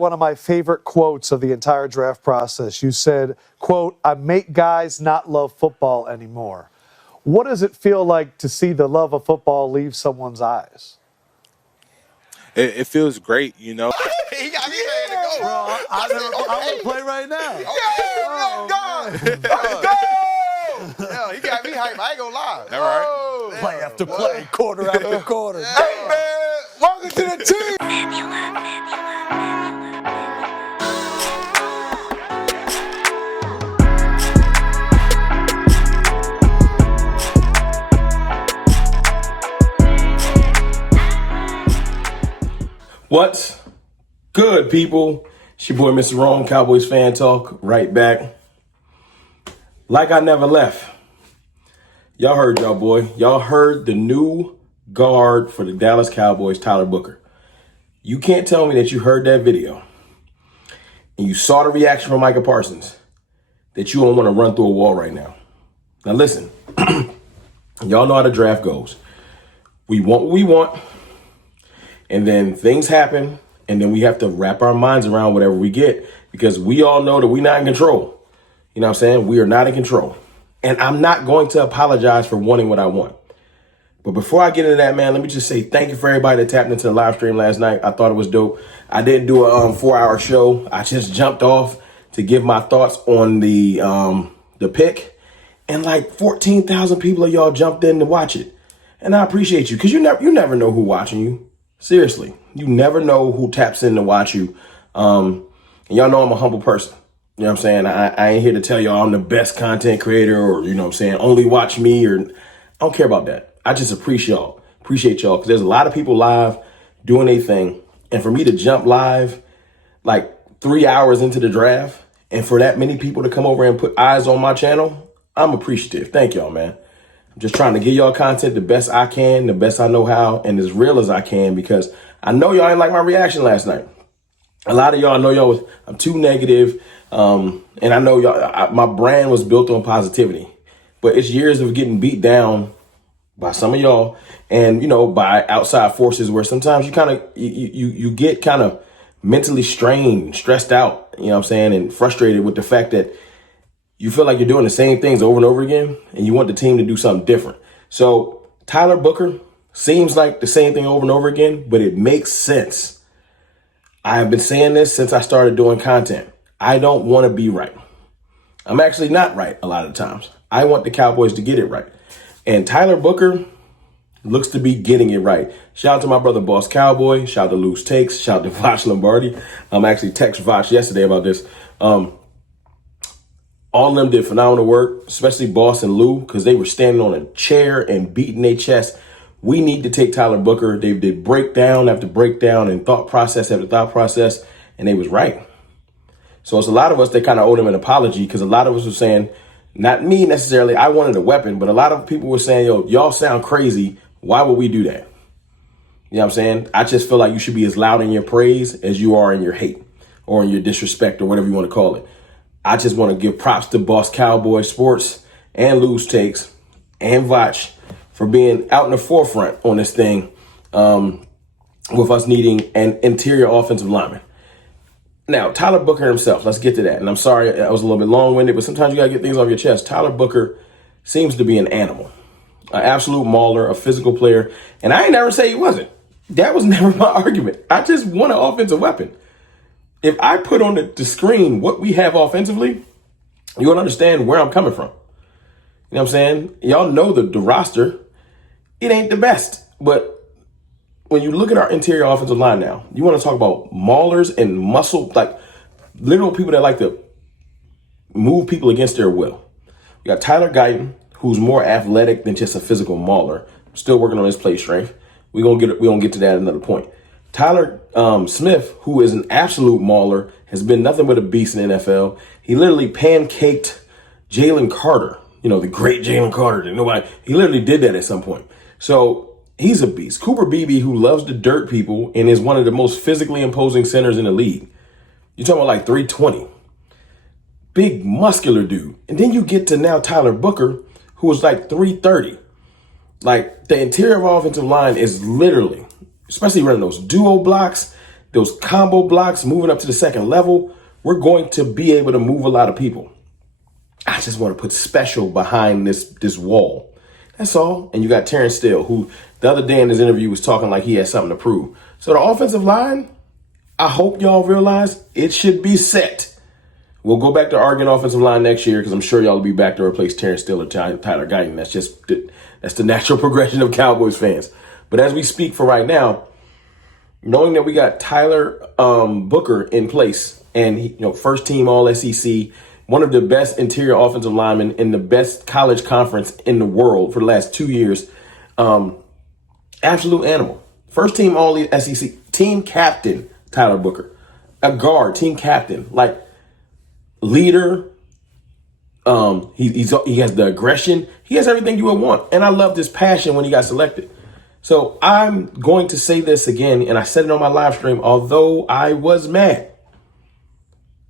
One of my favorite quotes of the entire draft process. You said, quote, "I make guys not love football anymore." What does it feel like to see the love of football leave someone's eyes? It feels great, you know. He got me ready to go. Bro, I want to play right now. Let's go. Yeah, he got me hyped. I ain't gonna lie. All right. Play after play, quarter after quarter. Hey, man. Welcome to the team. What's good, people? It's your boy, Mr. Rome, Cowboys Fan Talk, right back. Like I never left. Y'all heard y'all boy. Y'all heard the new guard for the Dallas Cowboys, Tyler Booker. You can't tell me that you heard that video and you saw the reaction from Micah Parsons that you don't want to run through a wall right now. Now listen, y'all know how the draft goes. We want what we want. And then things happen, and then we have to wrap our minds around whatever we get because we all know that we're not in control. You know what I'm saying? We are not in control. And I'm not going to apologize for wanting what I want. But before I get into that, man, let me just say thank you for everybody that tapped into the live stream last night. I thought it was dope. I didn't do a 4-hour show. I just jumped off to give my thoughts on the pick. And like 14,000 people of y'all jumped in to watch it. And I appreciate you because you never know who's watching you. Seriously, you never know who taps in to watch you. And y'all know I'm a humble person. You know what I'm saying? I ain't here to tell y'all I'm the best content creator or, you know what I'm saying, only watch me or I don't care about that. I just appreciate y'all because there's a lot of people live doing their thing. And for me to jump live like 3 hours into the draft and for that many people to come over and put eyes on my channel, I'm appreciative. Thank y'all, man. I'm just trying to give y'all content the best I can, the best I know how, and as real as I can because I know y'all ain't like my reaction last night. A lot of y'all know I'm too negative, and I know my brand was built on positivity. But it's years of getting beat down by some of y'all and, you know, by outside forces where sometimes you kind of, you get kind of mentally strained, stressed out, you know what I'm saying, and frustrated with the fact that you feel like you're doing the same things over and over again, and you want the team to do something different. So Tyler Booker seems like the same thing over and over again, but it makes sense. I have been saying this since I started doing content. I don't want to be right. I'm actually not right a lot of times. I want the Cowboys to get it right. And Tyler Booker looks to be getting it right. Shout out to my brother, Boss Cowboy. Shout out to Loose Takes. Shout out to Voch Lombardi. I'm actually text Voch yesterday about this. All of them did phenomenal work, especially Boss and Lou, because they were standing on a chair and beating their chest. We need to take Tyler Booker. They did breakdown after breakdown and thought process after thought process, and they was right. So it's a lot of us that kind of owed him an apology because a lot of us were saying, not me necessarily, I wanted a weapon, but a lot of people were saying, yo, y'all sound crazy. Why would we do that? You know what I'm saying? I just feel like you should be as loud in your praise as you are in your hate or in your disrespect or whatever you want to call it. I just want to give props to Boss Cowboy Sports and Loose Takes and Voch for being out in the forefront on this thing with us needing an interior offensive lineman. Now, Tyler Booker himself, let's get to that. And I'm sorry I was a little bit long-winded, but sometimes you got to get things off your chest. Tyler Booker seems to be an animal, an absolute mauler, a physical player. And I ain't never say he wasn't. That was never my argument. I just want an offensive weapon. If I put on the screen what we have offensively, you'll understand where I'm coming from. You know what I'm saying? Y'all know the roster. It ain't the best. But when you look at our interior offensive line now, you want to talk about maulers and muscle, like literal people that like to move people against their will. We got Tyler Guyton, who's more athletic than just a physical mauler. Still working on his play strength. We're gonna get to that at another point. Tyler Smith, who is an absolute mauler, has been nothing but a beast in the NFL. He literally pancaked Jalen Carter, you know, the great Jalen Carter. He literally did that at some point. So he's a beast. Cooper Beebe, who loves to dirt people and is one of the most physically imposing centers in the league. You're talking about like 320. Big muscular dude. And then you get to now Tyler Booker, who was like 330. Like the interior of our offensive line is literally, especially running those duo blocks, those combo blocks, moving up to the second level, we're going to be able to move a lot of people. I just want to put special behind this wall. That's all. And you got Terrence Steele, who the other day in his interview was talking like he had something to prove. So the offensive line, I hope y'all realize it should be set. We'll go back to arguing offensive line next year because I'm sure y'all will be back to replace Terrence Steele or Tyler Guyton. That's the natural progression of Cowboys fans. But as we speak for right now, knowing that we got Tyler Booker in place and he, first team All SEC, one of the best interior offensive linemen in the best college conference in the world for the last 2 years, absolute animal. First team All SEC, team captain Tyler Booker, a guard, team captain, like leader. He has the aggression. He has everything you would want. And I loved his passion when he got selected. So I'm going to say this again, and I said it on my live stream, although I was mad,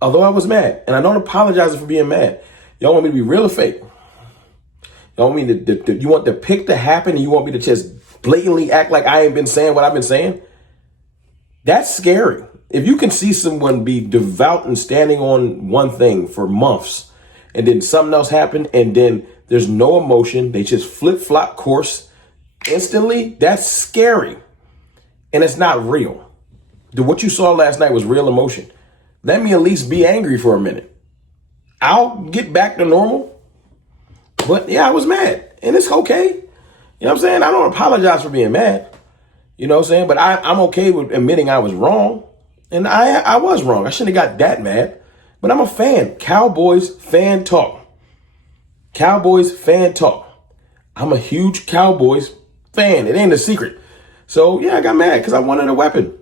and I don't apologize for being mad. Y'all want me to be real or fake? Y'all want me to you want the pick to happen and you want me to just blatantly act like I ain't been saying what I've been saying? That's scary. If you can see someone be devout and standing on one thing for months and then something else happen and then there's no emotion, they just flip-flop course instantly, that's scary. And it's not real. What you saw last night was real emotion. Let me at least be angry for a minute. I'll get back to normal. But yeah, I was mad. And it's okay. You know what I'm saying? I don't apologize for being mad. You know what I'm saying? But I'm okay with admitting I was wrong. And I was wrong. I shouldn't have got that mad. But I'm a fan. Cowboys fan talk. Cowboys fan talk. I'm a huge Cowboys fan. It ain't a secret. So yeah, I got mad because I wanted a weapon.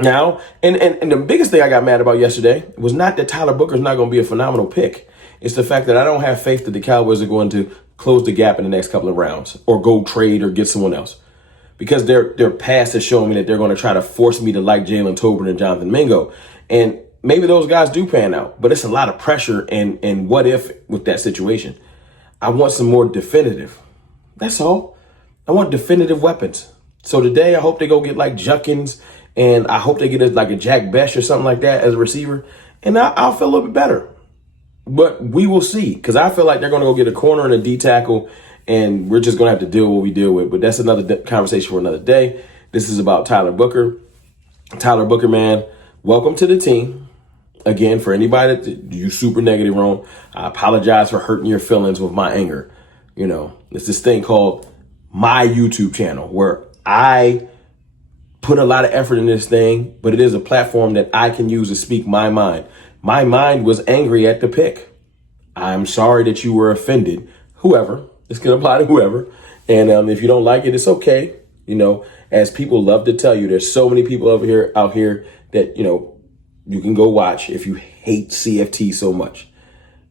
Now, and the biggest thing I got mad about yesterday was not that Tyler Booker's not going to be a phenomenal pick. It's the fact that I don't have faith that the Cowboys are going to close the gap in the next couple of rounds or go trade or get someone else. Because their past has shown me that they're going to try to force me to like Jalen Tolbert and Jonathan Mingo. And maybe those guys do pan out, but it's a lot of pressure and what if with that situation. I want some more definitive. That's all. I want definitive weapons. So today I hope they go get like Junkins and I hope they get like a Jack Besh or something like that as a receiver. And I'll feel a little bit better. But we will see, because I feel like they're going to go get a corner and a D tackle, and we're just going to have to deal with what we deal with. But that's another conversation for another day. This is about Tyler Booker. Tyler Booker, man, welcome to the team. Again, for anybody that you super negative on, I apologize for hurting your feelings with my anger. It's this thing called my YouTube channel where I put a lot of effort in this thing, but it is a platform that I can use to speak my mind. My mind was angry at the pick. I'm sorry that you were offended. Whoever, this can apply to whoever. And if you don't like it, it's okay. As people love to tell you, there's so many people out here that, you can go watch if you hate CFT so much.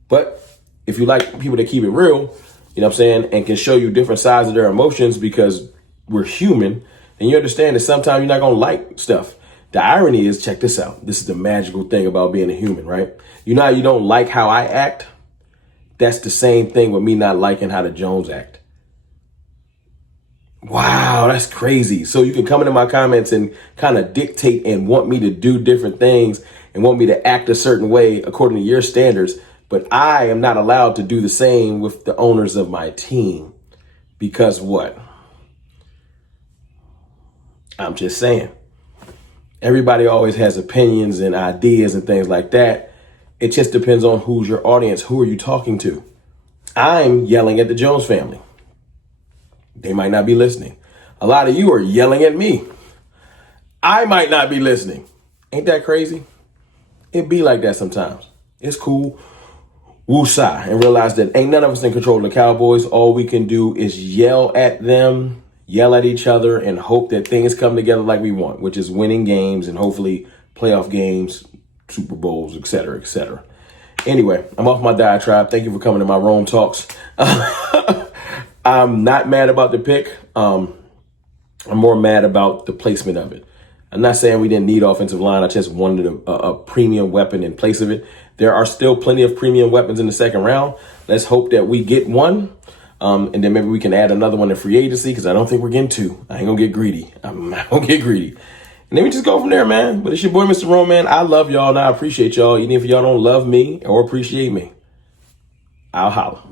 But if you like people that keep it real, you know what I'm saying, and can show you different sides of their emotions because we're human, and you understand that sometimes you're not going to like stuff. The irony is, check this out. This is the magical thing about being a human, right? You know how you don't like how I act? That's the same thing with me not liking how the Jones act. Wow, that's crazy. So you can come into my comments and kind of dictate and want me to do different things and want me to act a certain way according to your standards. But I am not allowed to do the same with the owners of my team. Because what? I'm just saying. Everybody always has opinions and ideas and things like that. It just depends on who's your audience. Who are you talking to? I'm yelling at the Jones family. They might not be listening. A lot of you are yelling at me. I might not be listening. Ain't that crazy? It be like that sometimes. It's cool. Woosah, and realize that ain't none of us in control of the Cowboys. All we can do is yell at them, yell at each other, and hope that things come together like we want, which is winning games and hopefully playoff games, Super Bowls, et cetera, et cetera. Anyway, I'm off my diatribe. Thank you for coming to my Rome Talks. I'm not mad about the pick. I'm more mad about the placement of it. I'm not saying we didn't need offensive line. I just wanted a premium weapon in place of it. There are still plenty of premium weapons in the second round. Let's hope that we get one. And then maybe we can add another one in free agency because I don't think we're getting two. I ain't going to get greedy. I'm not going to get greedy. And then we just go from there, man. But it's your boy, Mr. Rome, man. I love y'all and I appreciate y'all. Even if y'all don't love me or appreciate me, I'll holla.